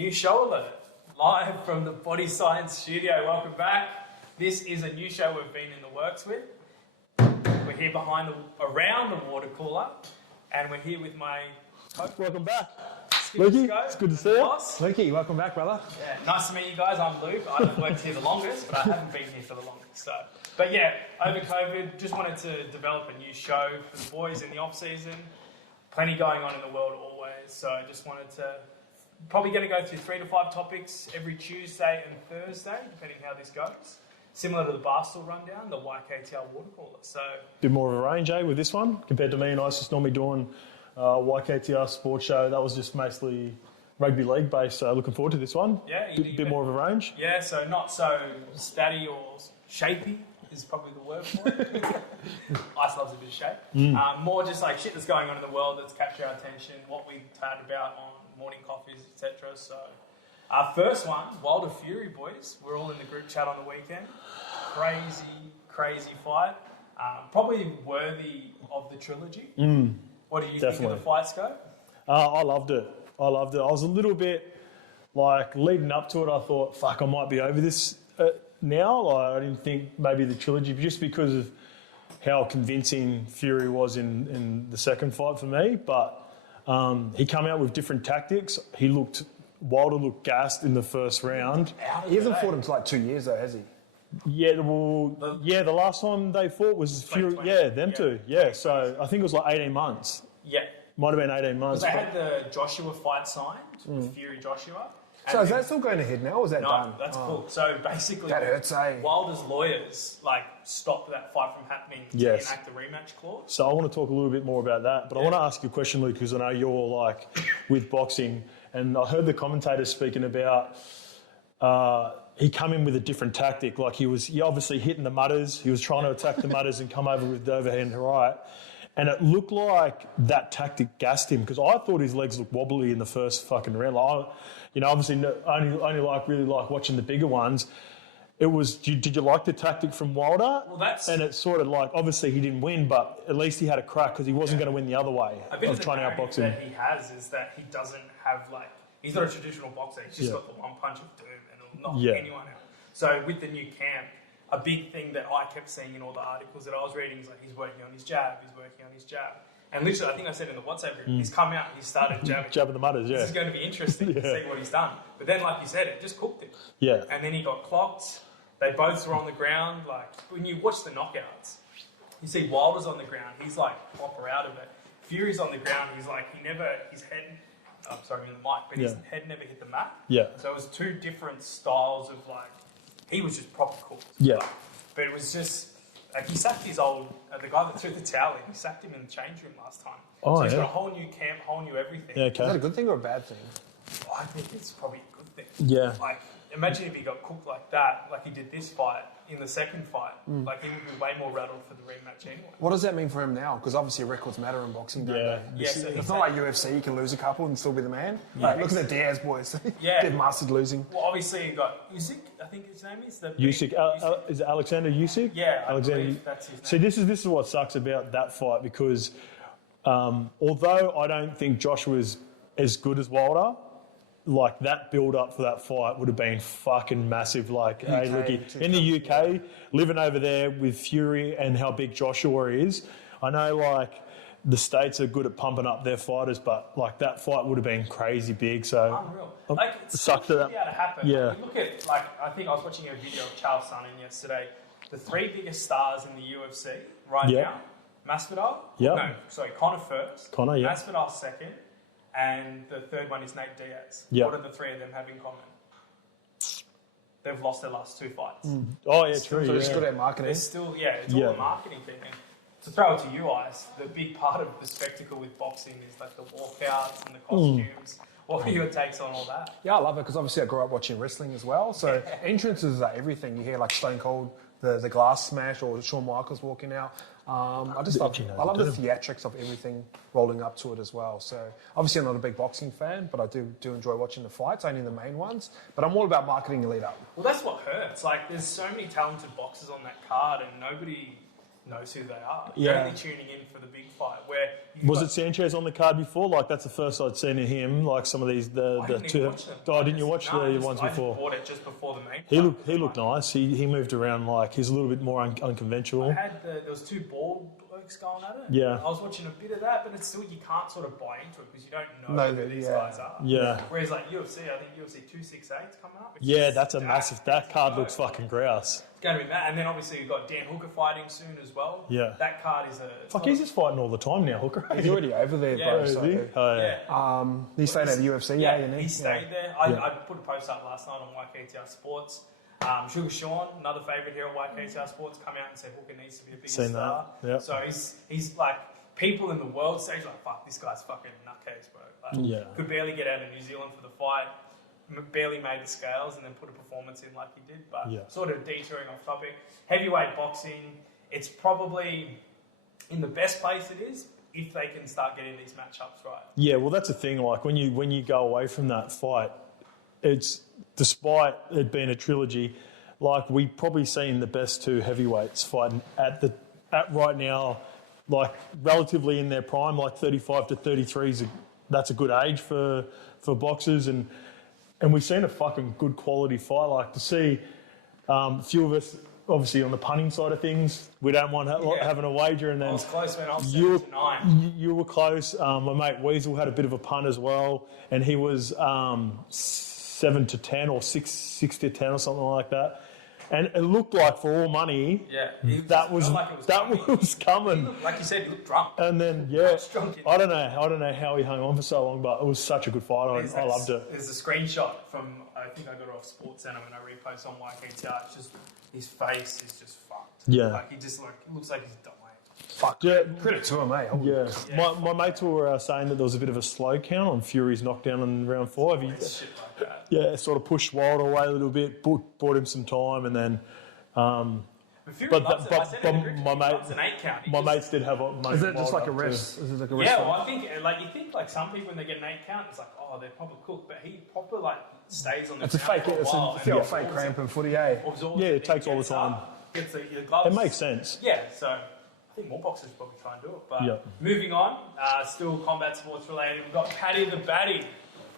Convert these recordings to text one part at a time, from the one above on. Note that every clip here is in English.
New show alert, live from the Body Science studio. Welcome back. This is a new show we've been in the works with. We're here around the Watercooler, and we're here with my coach. Welcome back. Lukey, it's good to see you. Lukey, welcome back, brother. Yeah, nice to meet you guys. I'm Luke. I've worked here the longest, but I haven't been here for the longest. But yeah, over COVID, just wanted to develop a new show for the boys in the off season. Plenty going on in the world always, so I just wanted to. Probably going to go through 3 to 5 topics every Tuesday and Thursday, depending how this goes. Similar to the Barstool Rundown, the YKTR Watercooler. So bit more of a range, with this one compared to me and I was just normally doing YKTR Sports Show. That was just mostly rugby league based. So looking forward to this one. Yeah, bit more of a range. Yeah, so not so statty or shapy is probably the word for it. Ice loves a bit of shape. More just like shit that's going on in the world that's captured our attention, what we chat about on morning coffees, etc. So our first one, Wilder Fury, boys. We're all in the group chat on the weekend. Crazy fight. Probably worthy of the trilogy. What do you think of the fight, Scope? I loved it. I was a little bit like leading up to it. I thought, fuck, I might be over this now. Like, I didn't think maybe the trilogy, just because of how convincing Fury was in the second fight for me. But he came out with different tactics. Wilder looked gassed in the first round. He hasn't fought him for like 2 years though, has he? Yeah, the last time they fought was Fury. Yeah, them two. Yeah, so I think it was like 18 months. Yeah. Might have been 18 months. Because they had the Joshua fight signed with Fury Joshua. So is that still going ahead now, or is that done? No, that's cool. So basically, that hurts, Wilder's lawyers stopped that fight from happening to enact the rematch clause. So I want to talk a little bit more about that, but I want to ask you a question, Luke, because I know you're with boxing, and I heard the commentators speaking about he come in with a different tactic. Like he obviously hitting the mutters. He was trying to attack the mutters and come over with the overhand right. And it looked like that tactic gassed him, because I thought his legs looked wobbly in the first fucking round. Obviously only really like watching the bigger ones. It was. Did you like the tactic from Wilder? Well, and it's sort of like, obviously he didn't win, but at least he had a crack because he wasn't going to win the other way. A bit of trying to outbox him. That he has is that he doesn't have he's not a traditional boxer. He's just got the one punch of doom and it'll knock anyone out. So with the new camp, a big thing that I kept seeing in all the articles that I was reading is he's working on his jab, And literally, I think I said in the WhatsApp group, he's come out and he started jabbing. Jabbing the mutters, This is going to be interesting to see what he's done. But then, like you said, it just cooked him. Yeah. And then he got clocked. They both were on the ground. When you watch the knockouts, you see Wilder's on the ground. He's proper out of it. Fury's on the ground. His head, I'm sorry, in the mic, but his head never hit the mat. Yeah. So it was two different styles of he was just proper cooked. Yeah. But it was just, he sacked his old, the guy that threw the towel in, he sacked him in the change room last time. So he's got a whole new camp, whole new everything. Yeah, okay. Is that a good thing or a bad thing? I think it's probably a good thing. Yeah. Imagine if he got cooked like that, like he did this fight, in the second fight. He would be way more rattled for the rematch anyway. What does that mean for him now? Because obviously records matter in boxing, don't they? Yeah, so it's not like UFC, you can lose a couple and still be the man. Yeah, look at the Diaz boys. Yeah. They've mastered losing. Well, obviously you got Usyk, I think his name is. Usyk. Is it Alexander Usyk? Yeah, Alexander. I believe that's his name. See, this is what sucks about that fight, because although I don't think Joshua is as good as Wilder, that build-up for that fight would have been fucking massive. Hey, Lukey, in the UK, living over there with Fury and how big Joshua is, I know, the States are good at pumping up their fighters, but, that fight would have been crazy big, so... Unreal. It sucked that be able to happen. Yeah. You look at, I think I was watching a video of Charles Sonnen yesterday. The 3 biggest stars in the UFC now, Masvidal. Yeah. No, sorry, Conor first. Conor, yeah. Masvidal second. And the third one is Nate Diaz. Yep. What do the 3 of them have in common? They've lost their last 2 fights. Oh, yeah, true. So it's good at marketing. It's still, it's all a marketing thing. And to throw it to you guys, the big part of the spectacle with boxing is the walkouts and the costumes. What were your takes on all that? Yeah, I love it because obviously I grew up watching wrestling as well. So entrances are everything. You hear Stone Cold, the glass smash, or Shawn Michaels walking out. I love the theatrics of everything rolling up to it as well. So obviously I'm not a big boxing fan, but I do enjoy watching the fights, only the main ones. But I'm all about marketing the lead up. Well, that's what hurts. There's so many talented boxers on that card and nobody knows who they are. You're only tuning in for the big fight, where Was it Sanchez on the card before? Like, that's the first I'd seen of him. Like, some of these, the two. Oh, didn't you watch the ones before? I bought it just before the main. He looked nice. He moved around, like, he's a little bit more unconventional. There was two bald blokes going at it. Yeah. I was watching a bit of that, but it's still, you can't sort of buy into it because you don't know who these guys are. Yeah. Whereas like UFC, I think UFC 268's coming up. Yeah, that's a massive. That card looks fucking grouse. It's going to be that, and then obviously you've got Dan Hooker fighting soon as well. Yeah. That card is a. Fuck, he's just fighting all the time now, Hooker. He's already over there, bro. Is he? Oh, yeah. He stayed at the UFC. He stayed there. I put a post up last night on YKTR Sports. Sugar Sean, another favourite here at YKTR Sports, come out and said Hooker needs to be a bigger star. Yeah. So he's like, people in the world stage like, fuck, this guy's fucking nutcase, bro. Like, could barely get out of New Zealand for the fight, barely made the scales, and then put a performance in like he did. But sort of detouring off topic. Heavyweight boxing, it's probably in the best place it is if they can start getting these matchups right. Yeah, well, that's the thing. Like, when you go away from that fight, it's, despite it being a trilogy, like, we've probably seen the best two heavyweights fighting at right now, like, relatively in their prime, like 35 to 33 that's a good age for boxers, and we've seen a fucking good quality fight. Like, to see a few of us obviously on the punting side of things, we don't mind having a wager, and then I was close, man. I was 7-9. You were close. My mate Weasel had a bit of a punt as well, and he was 7 to 10 or 6 to 10 or something like that. And it looked like, for all money, that was coming. He looked, like you said, he looked drunk. And then I don't know how he hung on for so long, but it was such a good fight. I loved it. There's a screenshot from, I think I got it off Sports Center when I repost on YKTR. It's just, his face is just fucked. Yeah. Like, he just looks like he's dying. Fuck. Yeah. Credit to him, mate. My mates were saying that there was a bit of a slow count on Fury's knockdown in round 5. Shit like that. Yeah, sort of pushed Wilder away a little bit, bought him some time, and then. My mates did have a. Is it just like a rest? Is it like a rest? Yeah, well, I think you think like some people when they get an 8 count, it's like, oh, they're proper cooked, but he proper like stays on the. It's a fake. It's a fake cramp in footy, eh? Yeah, it takes all the time. Gets the gloves. It makes sense. Yeah, so I think more boxers probably try and do it. But moving on, still combat sports related. We've got Paddy the Batty.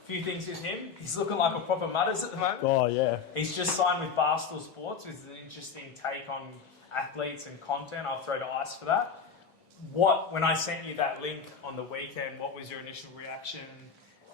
Few things with him. He's looking like a proper mutters at the moment. Oh, yeah. He's just signed with Barstool Sports, which is an interesting take on athletes and content. I'll throw to ice for that. When I sent you that link on the weekend, what was your initial reaction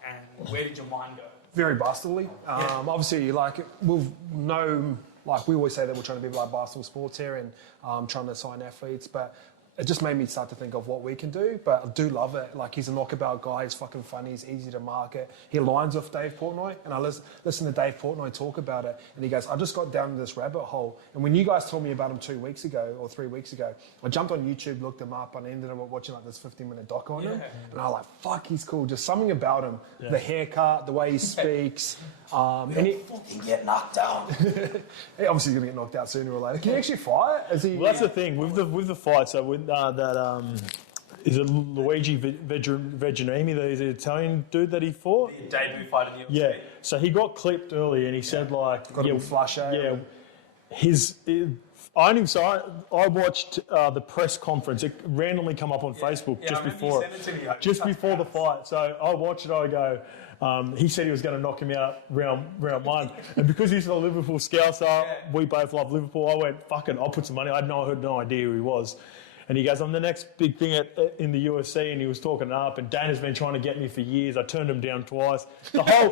and where did your mind go? Very Barstool-y. Obviously, like, we always say that we're trying to be like Barstool Sports here and trying to sign athletes, but it just made me start to think of what we can do, but I do love it. Like, he's a knockabout guy, he's fucking funny, he's easy to market. He aligns with Dave Portnoy, and I listen to Dave Portnoy talk about it, and he goes, I just got down this rabbit hole. And when you guys told me about him 2 weeks ago, or 3 weeks ago, I jumped on YouTube, looked him up, and I ended up watching like this 15-minute doc on him. And I was like, fuck, he's cool. Just something about him. Yeah. The haircut, the way he speaks. And he fucking get knocked out. He obviously going to get knocked out sooner or later. Can he actually fight? Well, that's the thing with the fight. So with is it Luigi Veginimi, the Italian dude that he fought? The debut fight in the UFC. Yeah. So he got clipped early, and he said like, got a flush out. Yeah. I watched the press conference. It randomly come up on Facebook just before the fight. So I watched it. I go. He said he was going to knock him out round 1, and because he's a Liverpool scouser, we both love Liverpool. I went, fucking, I'll put some money. I had no idea who he was. And he goes, I'm the next big thing in the UFC, and he was talking up, and Dana's been trying to get me for years. I turned him down twice. The whole,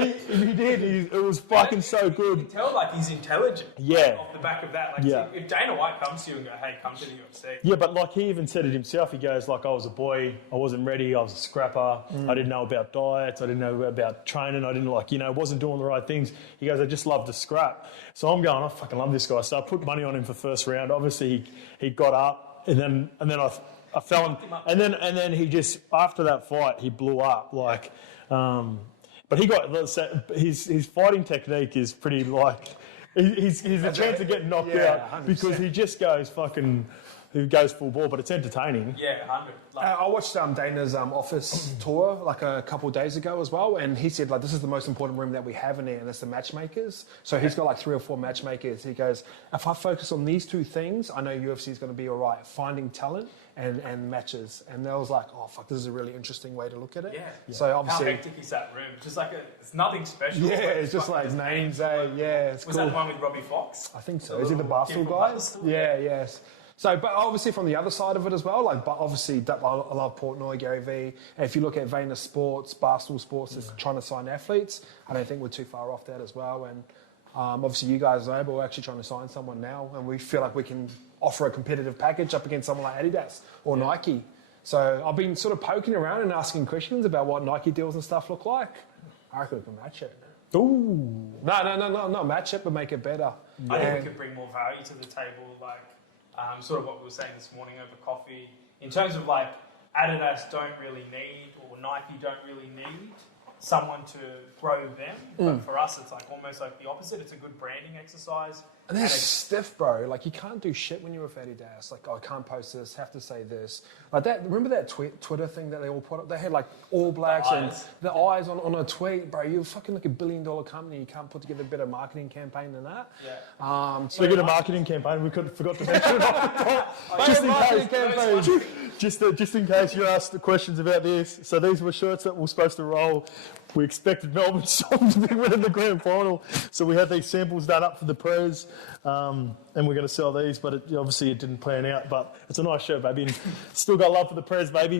he did. It was fucking so good. You can tell, like, he's intelligent. Yeah. Like, off the back of that. Like, if Dana White comes to you and go, hey, come to the UFC. Yeah, but like he even said it himself. He goes, like, I was a boy. I wasn't ready. I was a scrapper. I didn't know about diets. I didn't know about training. I didn't wasn't doing the right things. He goes, I just loved to scrap. So I'm going, I fucking love this guy. So I put money on him for first round. Obviously, he got up. And then I fell him, and then he just, after that fight, he blew up like, but he got, his fighting technique is pretty like, he's a chance of getting knocked out 100%. because he just goes fucking who goes full ball, but it's entertaining. Yeah, 100. I watched Dana's office tour like a couple of days ago as well, and he said like this is the most important room that we have in here, and it's the matchmakers. So he's got like 3 or 4 matchmakers. He goes, if I focus on these 2 things, I know UFC is going to be all right. Finding talent and matches. And I was like, oh fuck, this is a really interesting way to look at it. Yeah. So obviously, how hectic is that room? Just like it's nothing special. yeah, it's just like names. Yeah, it's Was cool. that the one with Robbie Fox? I think so. Is he the Barstool guy? Yeah, yes. So, but obviously from the other side of it as well, like, but obviously I love Portnoy, Gary Vee. And if you look at Vayner Sports, Barstool Sports is trying to sign athletes. I don't think we're too far off that as well. And obviously you guys know, but we're actually trying to sign someone now, and we feel like we can offer a competitive package up against someone like Adidas or Nike. So I've been sort of poking around and asking questions about what Nike deals and stuff look like. I reckon we can match it. Ooh. No, not match it, but make it better. I think we could bring more value to the table, like sort of what we were saying this morning over coffee. In terms of like Adidas don't really need, or Nike don't really need someone to grow them. But for us, it's like almost like the opposite. It's a good branding exercise. And they're stiff, bro. Like, you can't do shit when you're with Adidas. Like, oh, I can't post this, have to say this. Like that. Remember that Twitter thing that they all put up? They had like All Blacks and the eyes on a tweet, bro. You're fucking like $1 billion company. You can't put together a better marketing campaign than that. Yeah. Speaking of marketing campaign, we forgot to mention it off the top. Just in case you asked the questions about this. So these were shirts that were supposed to roll. We expected Melbourne Storm to be winning the grand final, so we had these samples done up for the Prez, and we're going to sell these, but obviously it didn't plan out. But it's a nice shirt, baby. And still got love for the Prez, baby.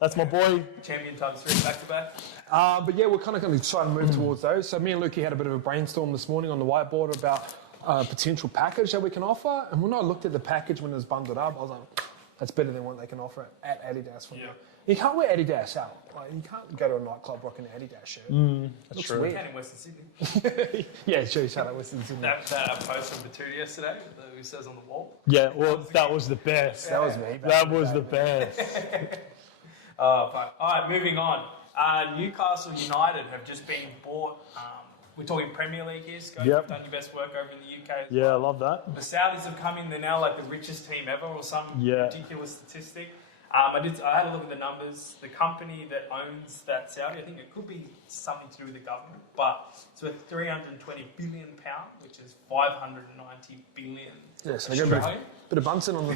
That's my boy. Champion times 3 back to back. But yeah, we're kind of going to try to move towards those. So me and Lukey had a bit of a brainstorm this morning on the whiteboard about a potential package that we can offer. And when I looked at the package when it was bundled up, I was like, that's better than what they can offer at Adidas for me. You can't wear Adidas out. Like, you can't go to a nightclub rocking an Adidas shirt. That's looks true. weird. You can in Western Sydney. Yeah, sure, shout out Western Sydney. That post from Batuta yesterday, who says on the wall. Yeah, well, that was the best. That was me. That was the best. All right, moving on. Newcastle United have just been bought. We're talking Premier League here, Scott. Yep. You've done your best work over in the UK. Yeah, I love that. The Saudis have come in. They're now like the richest team ever, or some ridiculous statistic. I had a look at the numbers. The company that owns that Saudi, I think it could be something to do with the government, but it's worth £320 billion, which is 590 billion. Yes, they got a bit of Bunsen on the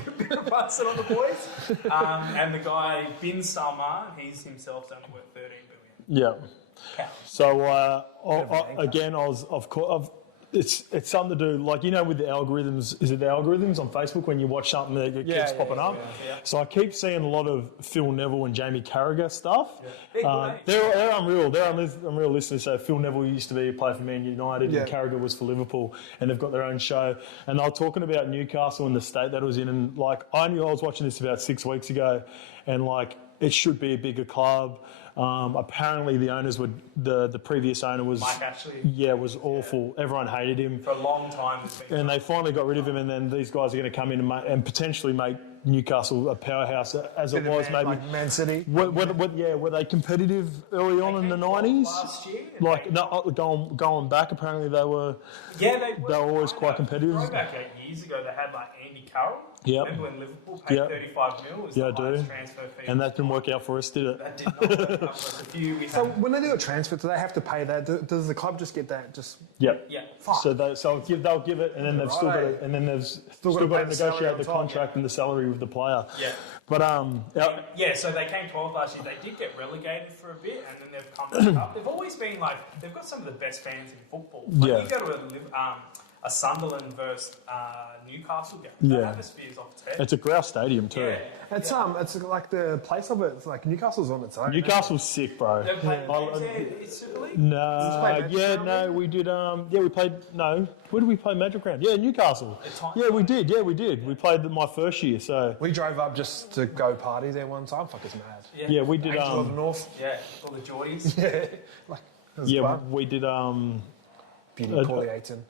Bunsen on the boys. And the guy Bin Salman, he's himself's only worth 13 billion. Yeah. Pounds. So it's something to do, like, you know, with the algorithms. Is it the algorithms on Facebook when you watch something that keeps popping up? Yeah. So I keep seeing a lot of Phil Neville and Jamie Carragher stuff. Yeah. They're unreal. They're unreal listeners. So Phil Neville used to be a player for Man United, and Carragher was for Liverpool, and they've got their own show. And they were talking about Newcastle and the state that it was in, and like I knew I was watching this about 6 weeks ago, and like it should be a bigger club. Apparently, the owners were the previous owner was Mike Ashley. Yeah, was awful. Everyone hated him For a long time. and they finally got rid of him. And then these guys are going to come in and potentially make Newcastle a powerhouse as it was maybe. like Man City. Were they competitive early on in the 90s? Last year. Like going back, apparently they were. Yeah, they were always quite competitive. Back 8 years ago, they had like Andy Carroll. Yep. Remember when Liverpool paid 35 mil? It was the highest transfer fee. And that didn't work out for us, did it? That did not. That was a few. So when they do a transfer, do they have to pay that? Does the club just get that? Yep. Yeah. So they'll give it, and then they've still got to, and then they've still got to negotiate the contract and the salary with the player. Yeah. But so they came 12th last year. They did get relegated for a bit, and then they've come back up. They've always been like they've got some of the best fans in football. Like you go to a Sunderland versus Newcastle game. That atmosphere's off its head. it's a grouse stadium too. Yeah. It's like the place of it. It's like Newcastle's on its own. Newcastle's sick, bro. They've played games Super League? We did. We played. No, where did we play Magic Round? Yeah, Newcastle. Yeah, we did. We played my first year. So We drove up just to go party there one time. Fuck, it's mad. yeah, we did. Angel of the North. Yeah, all the Geordies. Yeah, like it was fun. we did. Beauty Paulie Aiton.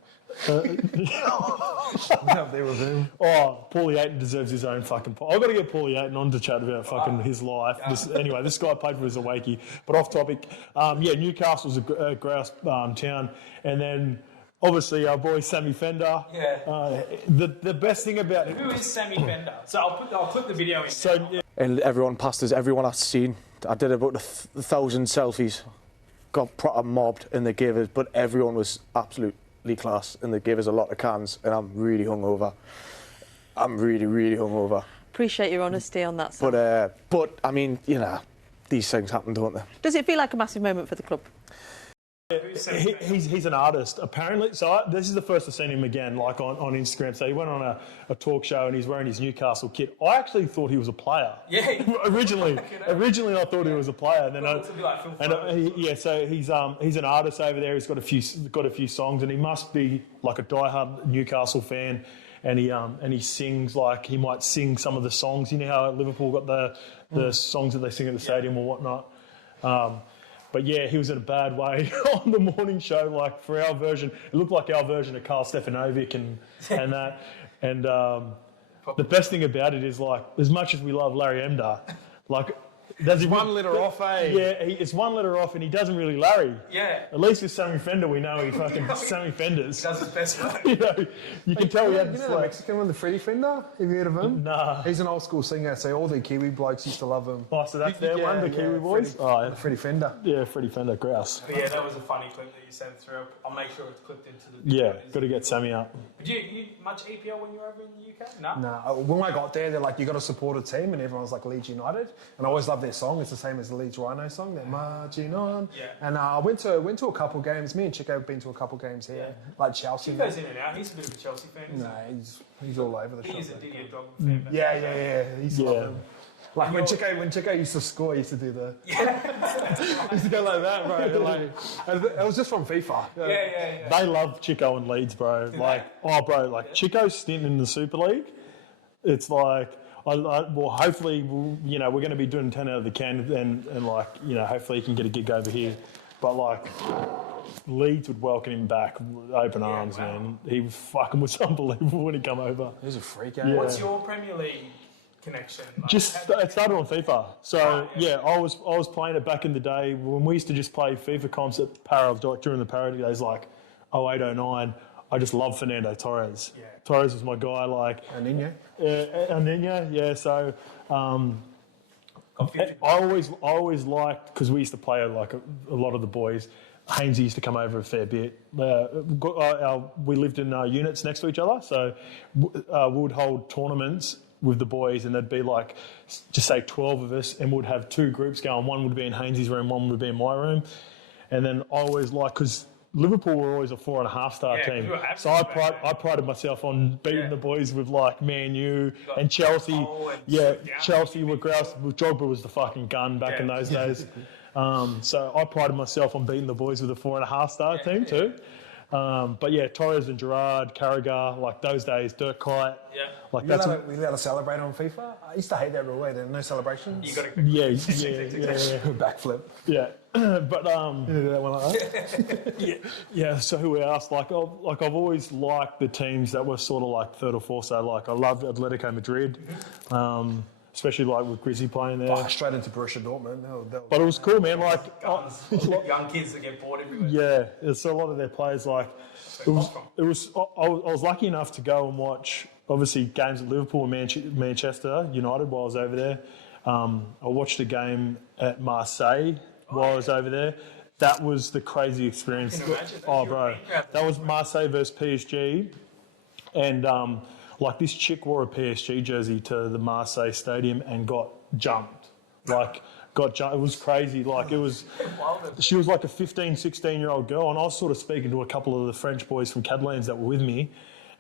Up there with him. Oh, Paulie Aiton deserves his own fucking. I've got to get Paulie Aiton on to chat about fucking his life. Anyway, this guy played for us at Wakey. But off topic, Newcastle's a grouse town, and then obviously our boy Sammy Fender. Yeah. The best thing about Who is Sammy Fender? So I'll clip the video in. so now. yeah, And everyone passed us, everyone I've seen. I did about 1,000 selfies. Got proper mobbed and they gave us, but everyone was absolutely class and they gave us a lot of cans and I'm really hungover. I'm really, really hungover. Appreciate your honesty on that, Sam. But I mean, you know, these things happen, don't they? Does it feel like a massive moment for the club? he's an artist apparently. So this is the first I've seen him again, like on Instagram. So he went on a talk show and he's wearing his Newcastle kit. I actually thought he was a player. Yeah. Originally I thought he was a player. Then so he's an artist over there. He's got a few songs, and he must be like a diehard Newcastle fan. And he sings, like he might sing some of the songs. You know how Liverpool got the songs that they sing at the stadium or whatnot. But yeah, he was in a bad way on the morning show. Like for our version, it looked like our version of Karl Stefanovic and that. And the best thing about it is, like, as much as we love Larry Emder, like. There's one letter off, eh? Yeah, it's one letter off, and he doesn't really Larry. Yeah. At least with Sammy Fender, we know he fucking Sammy Fenders. Does his best work. You can tell he had You know the Mexican one, the Freddie Fender? Have you heard of him? Nah. He's an old school singer, so all the Kiwi blokes used to love him. Oh, so that's their one, the Kiwi boys? Freddie, Freddie Fender. Yeah, Freddie Fender, grouse. But yeah, that was a funny clip that you sent through. I'll make sure it's clipped into the Yeah, video. got to get Sammy up. Did you much EPL when you were over in the UK? No? Nah, when I got there, they're like, you got to support a team, and everyone's like Leeds United. And I always love their song. It's the same as the Leeds Rhino song, they're marching on. Yeah. And I went to a couple games. Me and Chico have been to a couple games here, like Chelsea. He goes in and out. He's a bit of a Chelsea fan. Isn't No, he's all over the he? shop. He's a Didier Drogba fan. Yeah. He's loving. Like when Chico used to score, he used to do the. he used to go like that, bro. Like, it was just from FIFA. Yeah. They love Chico and Leeds, bro. Like Chico's stint in the Super League, it's like, hopefully, we're going to be doing 10 out of the can, and like, hopefully he can get a gig over here. But like, Leeds would welcome him back with open arms, man. He was unbelievable when he come over. He's a freak. Yeah. What's your Premier League connection? Like, It started on FIFA. So I was playing it back in the day when we used to just play FIFA comps at Para during the Para days, like 08, 09. I just love Fernando Torres. Yeah. Torres was my guy, like. And Anina, yeah. So I always liked, because we used to play like a lot of the boys. Hainesy used to come over a fair bit. We lived in units next to each other, so we would hold tournaments with the boys, and there'd be like, just say 12 of us, and we'd have two groups going. One would be in Hainesy's room, one would be in my room. And then I always liked, because Liverpool were always a 4.5-star team. So I prided myself on beating the boys with like Man U and Chelsea. Chelsea were grouse. Drogba was the fucking gun back in those days. So I prided myself on beating the boys with a 4.5-star team too. But yeah, Torres and Gerrard, Carragher, like those days, Dirk Kuyt. Yeah. Like we that's allowed to celebrate on FIFA. I used to hate that rule where there are no celebrations. You got to yeah. Backflip. Yeah, but That one like that. yeah. So who else? Like I've always liked the teams that were sort of like third or fourth. So like I loved Atletico Madrid, especially like with Grizzly playing there. Straight into Borussia Dortmund. But it was cool, man. Like young kids that get bored everywhere. yeah, it's a lot of their players. Like it was. I was lucky enough to go and watch, obviously, games at Liverpool and Manchester United while I was over there. I watched a game at Marseille while I was over there. That was the crazy experience. Oh, bro. That was Marseille versus PSG. And, like, this chick wore a PSG jersey to the Marseille stadium and got jumped. It was crazy. Like, she was like a 15, 16-year-old girl, and I was sort of speaking to a couple of the French boys from Catalans that were with me.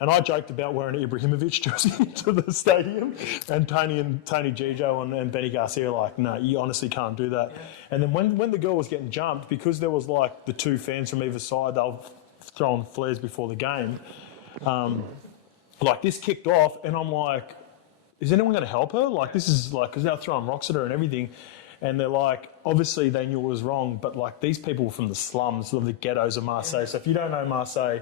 And I joked about wearing an Ibrahimovic jersey to the stadium, and Tony Gijo and Benny Garcia were like, no, you honestly can't do that. Yeah. And then when the girl was getting jumped, because there was like the two fans from either side, they were throwing flares before the game, like this kicked off, and I'm like, is anyone going to help her? Like this is like, because they're throwing rocks at her and everything. And they're like, obviously they knew it was wrong, but like these people were from the slums, of the ghettos of Marseille. So if you don't know Marseille,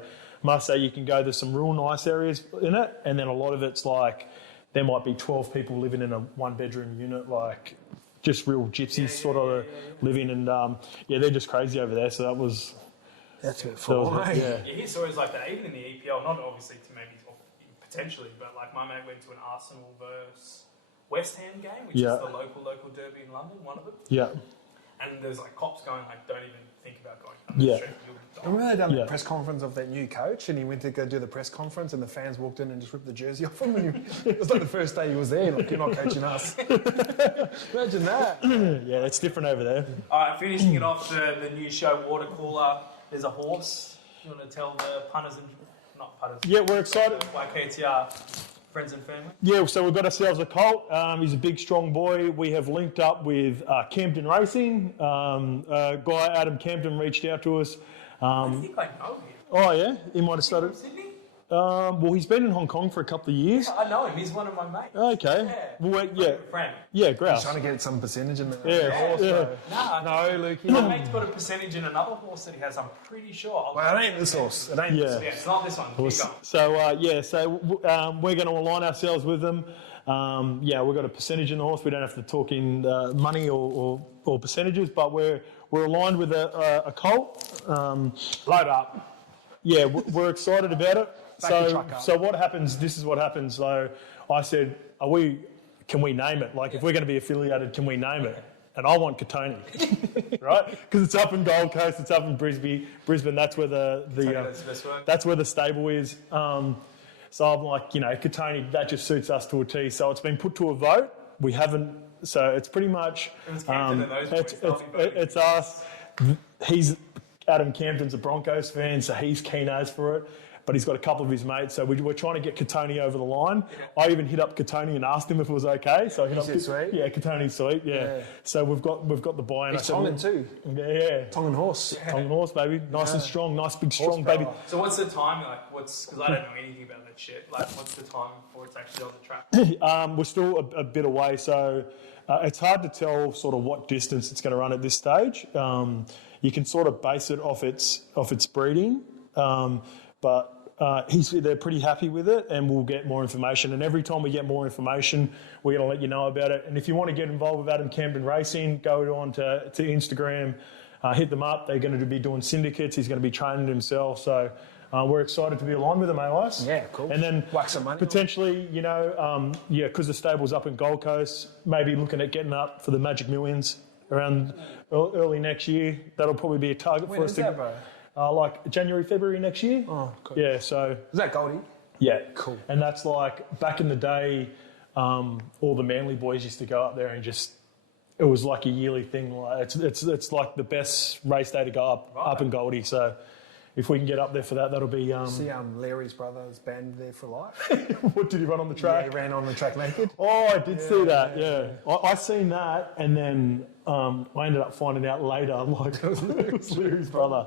you can go, there's some real nice areas in it, and then a lot of it's like there might be 12 people living in a one-bedroom unit, like just real gypsies living, and they're just crazy over there. So that was That's it. So, For yeah. You hear stories like that, even in the EPL, not obviously to maybe potentially, but like my mate went to an Arsenal versus West Ham game, which is the local derby in London, one of them. Yeah. And there's like cops going like, don't even think about going on Yeah. the street. You'll die. Remember they done the press conference of that new coach, and he went to go do the press conference, and the fans walked in and just ripped the jersey off him. And it was like the first day he was there. Like, you're not coaching us. Imagine that. Yeah, it's different over there. All right, finishing it off, the new show, Watercooler. There's a horse. You want to tell the punters and not punters? Yeah, we're excited. YKTR friends and family. Yeah, so we've got ourselves a colt. He's a big, strong boy. We have linked up with Campton Racing. Guy Adam Campton reached out to us. I think I know him. Oh yeah, he might have started. Sydney? Well, he's been in Hong Kong for a couple of years. I know him. He's one of my mates. Okay. Yeah. Well, yeah. Friend. Yeah, He's grouse. trying to get some percentage in there. Yeah. Nah, No, Lukey. my mate's got a percentage in another horse that he has. I'm pretty sure. Well, it ain't this horse. It ain't this Yeah. horse. Yeah, it's not this one. Keep going. So we're going to align ourselves with them. We've got a percentage in the horse. We don't have to talk in money or percentages, but we're aligned with a colt. Load up. Yeah, we're excited about it. Back the truck up. So what happens? This is what happens. So I said, can we name it? Like, if we're going to be affiliated, can we name it? And I want Katoni, right? Because it's up in Gold Coast, it's up in Brisbane. That's where that's where the stable is. So I'm like, Katoni, that just suits us to a T. So it's been put to a vote. We haven't. So it's pretty much. It's Campton and those boys, they'll be voting. It's us. Adam Campton's a Broncos fan, so he's keen as for it. But he's got a couple of his mates, so we're trying to get Katoni over the line. I even hit up Katoni and asked him if it was okay. So I hit up sweet? Yeah, Katoni's sweet. Yeah. So we've got the buy-in. He's Tongan too. Yeah. Tongan horse. Tongan horse, baby. Nice and strong. Nice big strong baby. So what's the time like? Because I don't know anything about that shit. Like, what's the time before it's actually on the track? We're still a bit away, so it's hard to tell sort of what distance it's going to run at this stage. You can sort of base it off its breeding, but they're pretty happy with it, and we'll get more information. And every time we get more information, we're going to let you know about it. And if you want to get involved with Adam Campton Racing, go on to Instagram, hit them up. They're going to be doing syndicates. He's going to be training himself. So we're excited to be aligned with them, AIS. Yeah, cool. And then Whack some money potentially, because the stable's up in Gold Coast, maybe looking at getting up for the Magic Millions around early next year. That'll probably be a target for us Is to that, bro? like January, February next year. Oh, cool. Yeah, so Is that Goldie? yeah, Cool. And that's like back in the day, all the Manly boys used to go up there and it was like a yearly thing. Like it's like the best race day to go up in Goldie. So if we can get up there for that, that'll be. See, Larry's brother's banned there for life. What did he run on the Yeah, track? he ran on the track naked. Oh, I did see that. Yeah, I seen that, and then I ended up finding out later, like it was Larry's brother.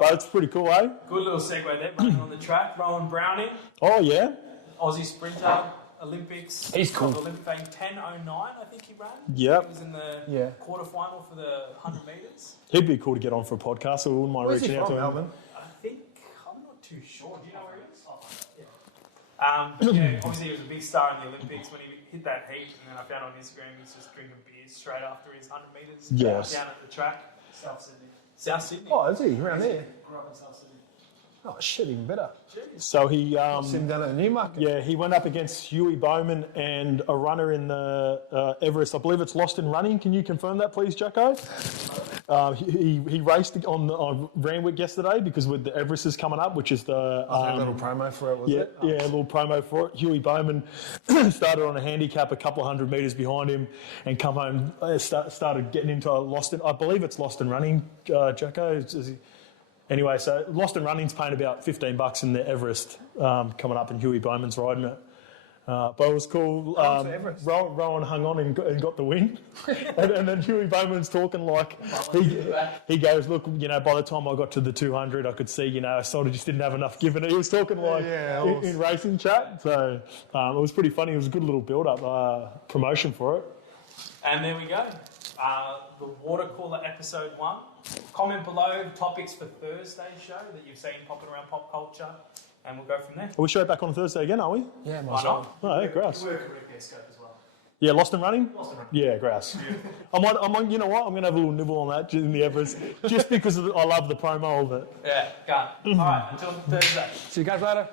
But it's pretty cool, eh? Good little segue there. Running on the track. Rowan Browning, Oh yeah, Aussie sprinter, Olympics. He's cool. Of Olympic fame, 10:09, I think he ran. Yep. He was in the quarterfinal for the 100 metres. he'd be cool to get on for a podcast. So we wouldn't mind Where's he reaching out from, to him. Melbourne? I think, I'm not too sure. Do you know where he is? Yeah. Obviously he was a big star in the Olympics when he hit that heat, and then I found on Instagram he's just drinking beers straight after his 100 metres. Yes. Down at the track. South Sydney. South Sydney. Oh, is he? Around there? Grew up in South Sydney. Oh, shit, even better. So he, See him down at the Newmarket. yeah, he went up against Huey Bowman and a runner in the Everest. I believe it's Lost in Running. Can you confirm that, please, Jacko? He raced on Randwick yesterday because with the Everest is coming up, which is the A little promo for it, was it? yeah, a little promo for it. Huey Bowman started on a handicap a couple of 100 metres behind him and come home, started getting into Lost in, I believe it's Lost in Running, Jacko. Anyway, so Lost in Running's paying about $15 in the Everest coming up, and Huey Bowman's riding it. But it was cool. Rowan hung on and got the win. and then Huey Bowman's talking like, he goes, look, by the time I got to the 200, I could see, I sort of just didn't have enough given. He was talking like in racing chat. So it was pretty funny. It was a good little build-up promotion for it. And there we go. The Watercooler episode 1. Comment below topics for Thursday's show that you've seen popping around pop culture, and we'll go from there. Are we straight back on Thursday again, are we? Yeah, Why not? Oh, hey, gross. You work at Rick Escope as well. Yeah, Lost and Running? Yeah, grouse. I'm on, you know what? I'm going to have a little nibble on that in the Everest, just because I love the promo of it. Yeah, can't. All right, until Thursday. See you guys later.